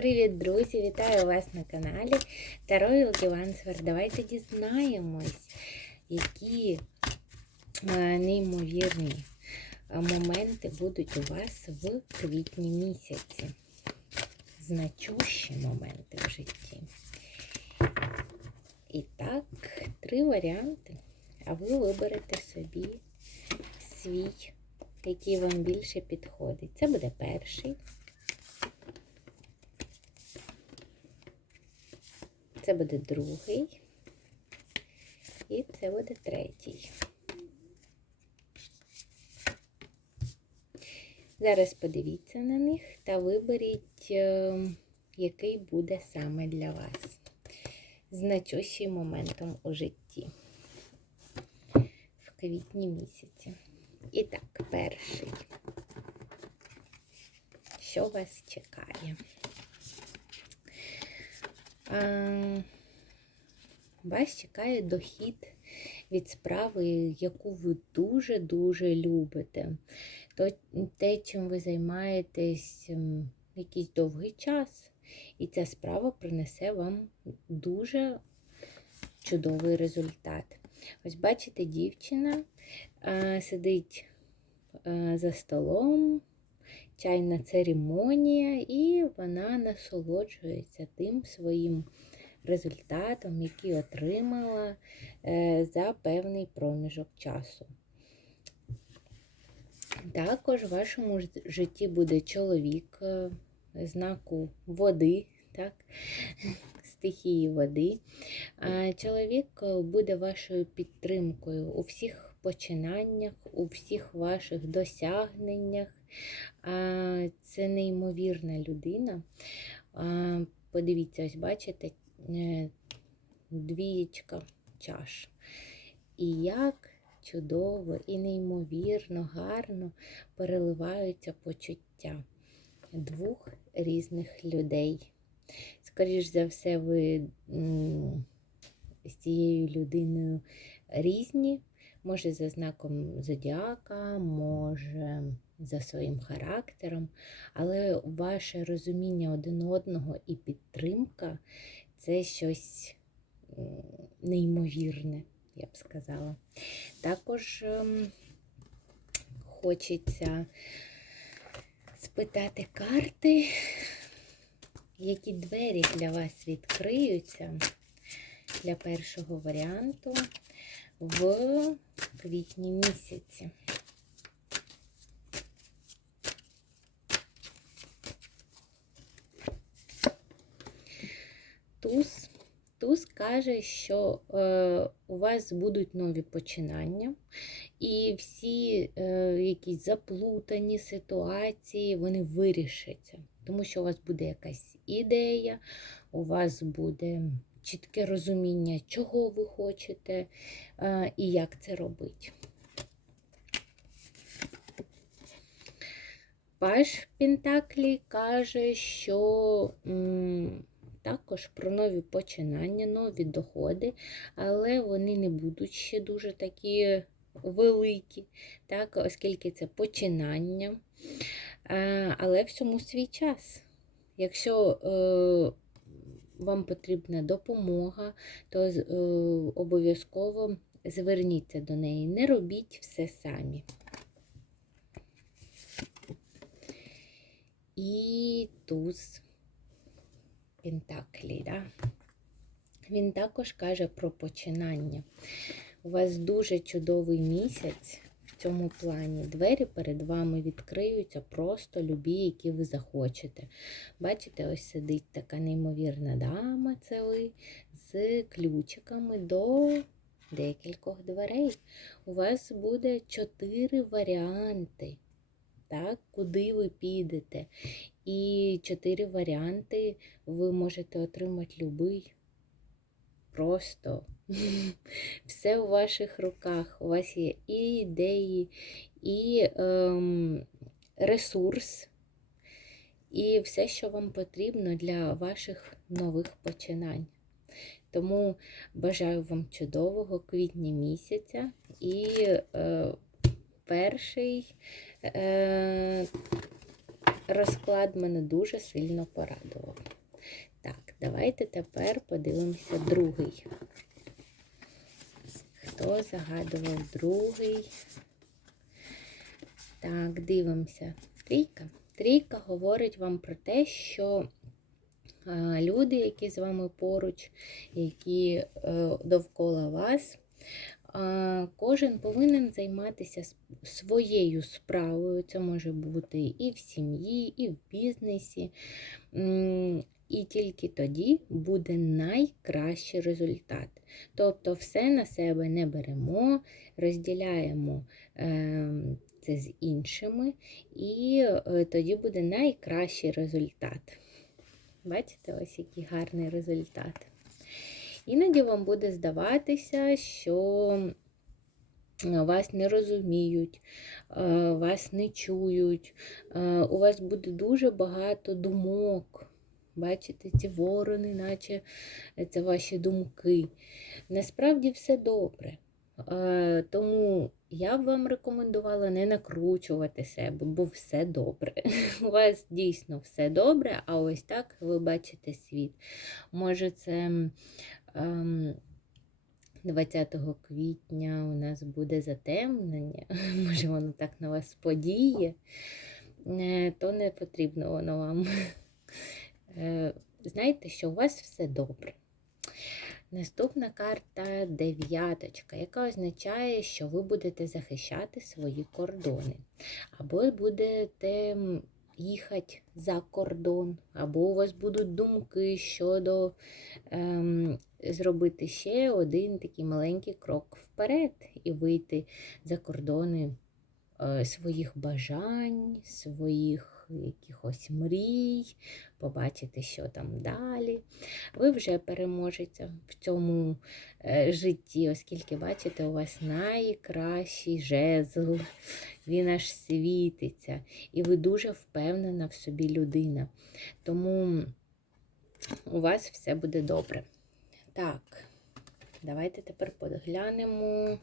Привіт, друзі! Вітаю вас на каналі Таро Ілгівансвер. Давайте дізнаємось, які е, неймовірні е, моменти будуть у вас в квітні місяці. Значущі моменти в житті. І так, три варіанти. А ви виберете собі свій, який вам більше підходить. Це буде перший. Це буде другий. І це буде третій. Зараз подивіться на них та виберіть, е, який буде саме для вас значущим моментом у житті в квітні місяці. І так, перший. Що вас чекає? А, вас чекає дохід від справи, яку ви дуже-дуже любите. То, те, чим ви займаєтесь якийсь довгий час, і ця справа принесе вам дуже чудовий результат. Ось, бачите, дівчина а, сидить а, за столом чайна церемонія, і вона насолоджується тим своїм результатом, який отримала е, за певний проміжок часу. Також в вашому житті буде чоловік е, знаку води, так? стихії води. Чоловік е, буде вашою підтримкою у всіх починаннях, у всіх ваших досягненнях. Це неймовірна людина. Подивіться, ось бачите, е, двієчка чаш. І як чудово і неймовірно, гарно переливаються почуття двох різних людей. Скоріш за все, ви з цією людиною різні, може за знаком зодіака, може за своїм характером, але ваше розуміння один одного і підтримка це щось неймовірне, я б сказала. Також ем, хочеться спитати карти, які двері для вас відкриються для першого варіанту в квітні місяці. Туз. Туз каже, що е, у вас будуть нові починання, і всі е, якісь заплутані ситуації, вони вирішаться. Тому що у вас буде якась ідея, у вас буде чітке розуміння, чого ви хочете е, і як це робити. Паш Пентаклі каже, що також про нові починання, нові доходи, але вони не будуть ще дуже такі великі, так, оскільки це починання. Е, але всьому свій час. Якщо е, вам потрібна допомога, то е, обов'язково зверніться до неї. Не робіть все самі. І туз Пентаклі. Да? Він також каже про починання. У вас дуже чудовий місяць цьому плані. Двері перед вами відкриються просто любі, які ви захочете. Бачите, ось сидить така неймовірна дама, це ви, з ключиками до декількох дверей. У вас буде чотири варіанти. Так, куди ви підете. І чотири варіанти ви можете отримати любий. Просто все у ваших руках. У вас є і ідеї, і ем, ресурс, і все, що вам потрібно для ваших нових починань. Тому бажаю вам чудового квітня місяця і е, перший е, розклад мене дуже сильно порадував. Давайте тепер подивимося другий. Хто загадував другий? Так, дивимося. Трійка. Трійка говорить вам про те, що люди, які з вами поруч, які е, довкола вас, кожен повинен займатися своєю справою. Це може бути і в сім'ї, і в бізнесі. І тільки тоді буде найкращий результат. Тобто, все на себе не беремо, розділяємо ем, це з іншими, і е, тоді буде найкращий результат. Бачите, ось який гарний результат. Іноді вам буде здаватися, що е, вас не розуміють, е, вас не чують, у вас буде дуже багато думок. Бачите, ці ворони, наче це ваші думки. Насправді все добре. Е, Тому я б вам рекомендувала не накручувати себе, бо все добре. У вас дійсно все добре, а ось так ви бачите світ. Може, це ем, 20 квітня у нас буде затемнення, може, воно так на вас подіє, Е, то не потрібно воно вам. Е, Знайте, що у вас все добре. Наступна карта дев'яточка, яка означає, що ви будете захищати свої кордони. Або будете їхати за кордон, або у вас будуть думки щодо ем, зробити ще один такий маленький крок вперед і вийти за кордони е, своїх бажань, своїх якихось мрій, побачити, що там далі. Ви вже переможете в цьому е, житті, оскільки, бачите, у вас найкращий жезл, він аж світиться, і ви дуже впевнена в собі людина. Тому у вас все буде добре. Так, давайте тепер поглянемо,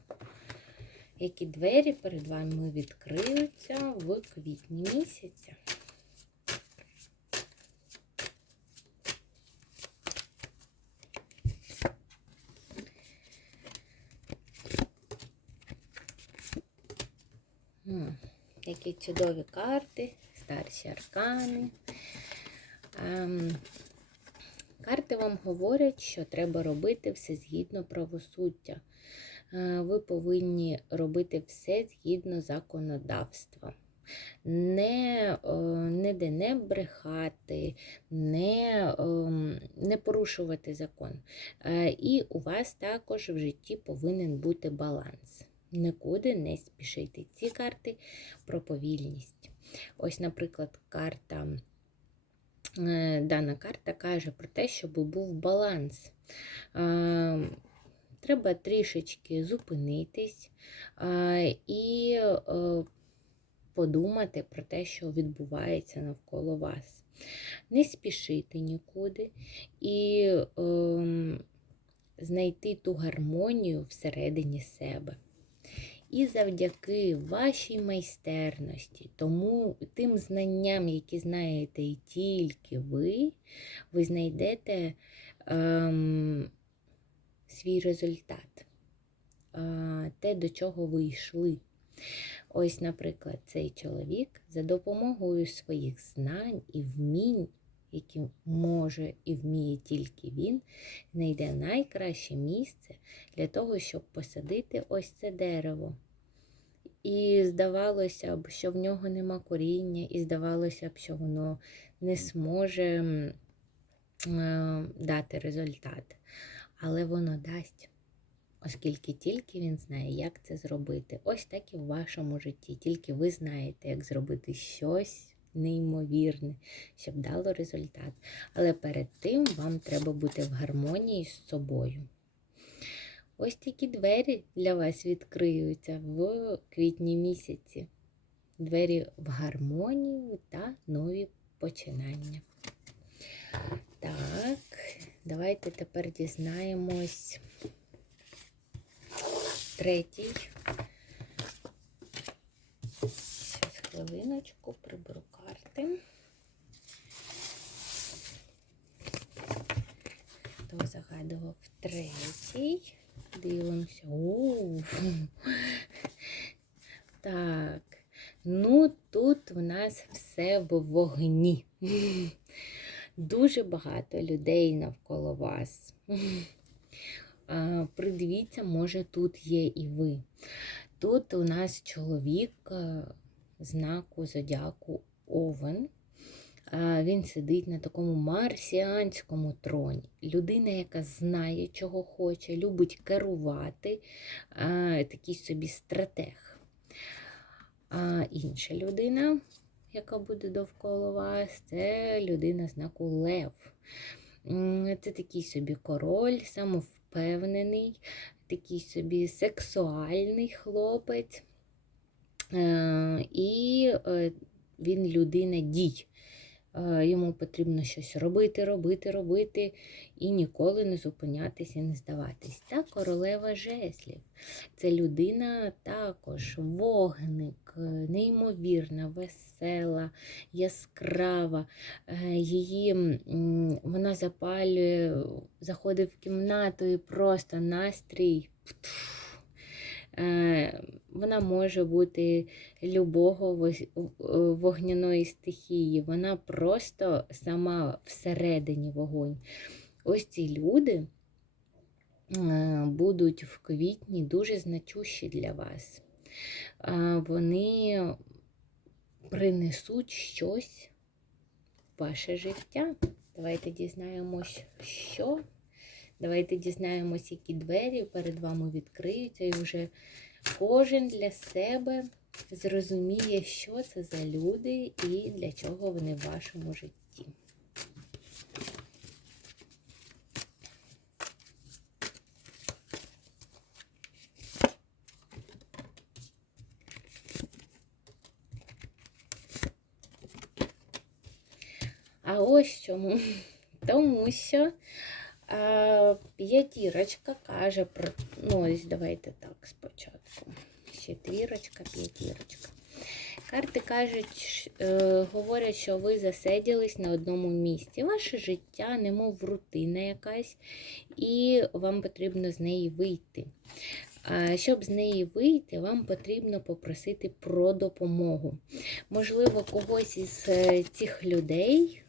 які двері перед вами відкриються в квітні місяця. Які чудові карти, старші аркани. Ем, карти вам говорять, що треба робити все згідно правосуддя. Е, Ви повинні робити все згідно законодавства. Не, е, не брехати, не, ем, не порушувати закон. Е, І у вас також в житті повинен бути баланс. Нікуди не спішити. Ці карти про повільність. Ось, наприклад, карта, е, дана карта каже про те, щоб був баланс. Е, Треба трішечки зупинитись е, і подумати про те, що відбувається навколо вас. Не спішити нікуди і е, знайти ту гармонію всередині себе. І завдяки вашій майстерності, тому тим знанням, які знаєте і тільки ви, ви знайдете ем, свій результат, е, те, до чого ви йшли. Ось, наприклад, цей чоловік за допомогою своїх знань і вмінь, які може і вміє тільки він, знайде найкраще місце для того, щоб посадити ось це дерево. І здавалося б, що в нього нема коріння, і здавалося б, що воно не зможе е, дати результат. Але воно дасть, оскільки тільки він знає, як це зробити. Ось так і в вашому житті. Тільки ви знаєте, як зробити щось неймовірне, щоб дало результат. Але перед тим вам треба бути в гармонії з собою. Ось такі двері для вас відкриються в квітні місяці. Двері в гармонію та нові починання. Так, давайте тепер дізнаємось третій. Зараз хвилиночку приберу карти. згадував третій. Дивимося. О, так. Ну, тут в нас все в вогні. Дуже багато людей навколо вас. Придивіться, може, тут є і ви. Тут у нас чоловік е, знаку зодіаку Овен. Він сидить на такому марсіанському троні. Людина, яка знає, чого хоче, любить керувати, такий собі стратег. А інша людина, яка буде довкола вас, це людина знаку Лев. Це такий собі король, самовпевнений, такий собі сексуальний хлопець. І е, він людина дій. Е, йому потрібно щось робити, робити, робити і ніколи не зупинятися і не здаватись. Та королева жеслів. Це людина також вогник, е, неймовірна, весела, яскрава. Е, її вона запалює, заходить в кімнату і просто настрій. Е, вона може бути любого вогняної стихії, вона просто сама всередині вогонь. Ось ці люди е, будуть в квітні дуже значущі для вас. Е, вони принесуть щось в ваше життя. Давайте дізнаємось, що. Давайте дізнаємось, які двері перед вами відкриються, і вже кожен для себе зрозуміє, що це за люди і для чого вони в вашому житті. А ось чому? Тому що П'ятірочка каже про. Ну, ось давайте так спочатку. Четвірочка, п'ятірочка. Карти кажуть, е, говорять, що ви засиділись на одному місці. Ваше життя, немов рутина якась, і вам потрібно з неї вийти. А щоб з неї вийти, вам потрібно попросити про допомогу. Можливо, когось із е, цих людей,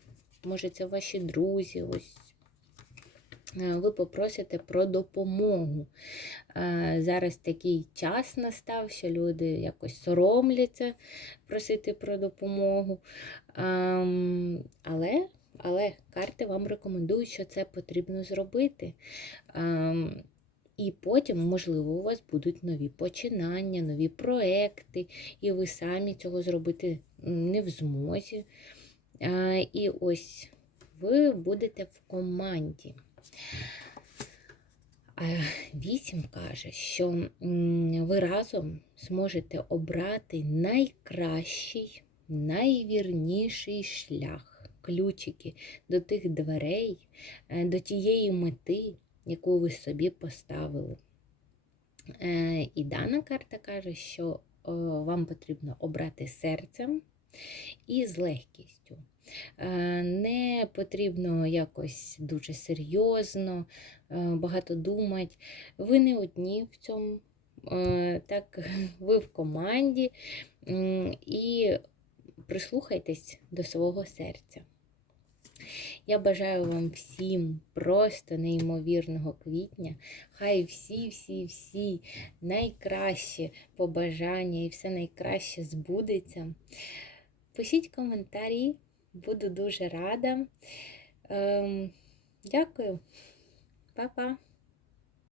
може, це ваші друзі, ось Е, ви попросите про допомогу. Зараз такий час настав, що люди якось соромляться просити про допомогу. Але але карти вам рекомендують, що це потрібно зробити. І потім, можливо, у вас будуть нові починання, нові проекти, і ви самі цього зробити не в змозі. І ось ви будете в команді. Вісім каже, що ви разом зможете обрати найкращий, найвірніший шлях, ключики до тих дверей, е, до тієї мети, яку ви собі поставили. Е, і дана карта каже, що вам потрібно обрати серцем і з легкістю. Е, не потрібно якось дуже серйозно, е, багато думати. Ви не одні в цьому, е, так, ви в команді і прислухайтесь до свого серця. Я бажаю вам всім просто неймовірного квітня. Хай всі-всі-всі найкращі побажання і все найкраще збудеться. Пишіть коментарі. Буду дуже рада. Ем, Дякую, Па-па!